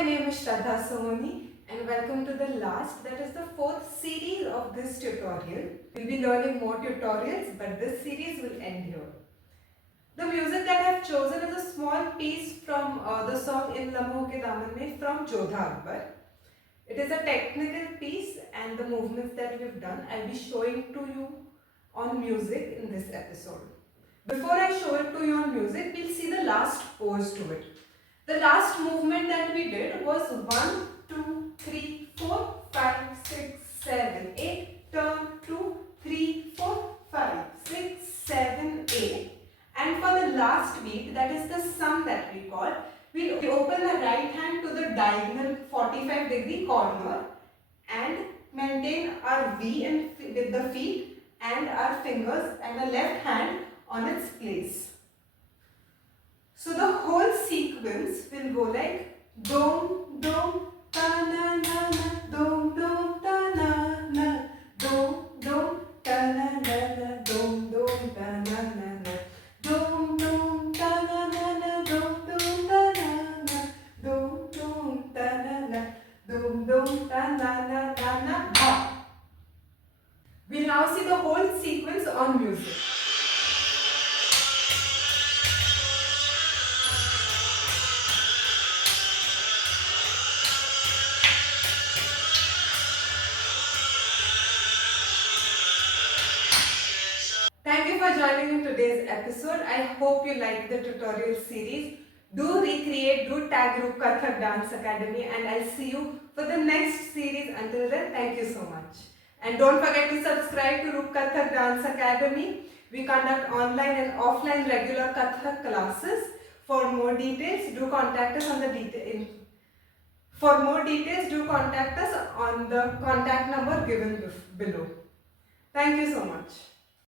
my name is Shraddha Soni and welcome to the last, that is the fourth series of this tutorial. We'll be learning more tutorials, but this series will end here. The music that I have chosen is a small piece from the song In Lamho Ke Daman Mein from Jodha Akbar. It is a technical piece and the movements that we've done I'll be showing to you on music in this episode. Before I show it to you on music, we'll see the last pose to it. The last movement that we did was 1, 2, 3, 4, 5, 6, 7, 8. Turn 2, 3, 4, 5, 6, 7, 8. And for the last beat, that is the sum that we call, we'll open the right hand to the diagonal 45-degree corner and maintain our V with the feet and our fingers and the left hand on its place. So the whole sequence will go like dom dom ta na na na, dom dom ta na na, dom dom ta na na na, dom dom ta na na na, dom dom ta na na na, dom dom ta na na, dom dom ta na na, dom dom ta na na na na ba. We'll now see the whole sequence on music. Thank you for joining in today's episode. I hope you liked the tutorial series. Do recreate, do tag Group Kathak Dance Academy, and I'll see you for the next series. Until then, thank you so much. And don't forget to subscribe to Group Kathak Dance Academy. We conduct online and offline regular Kathak classes. For more details, do contact us on the contact number given below. Thank you so much.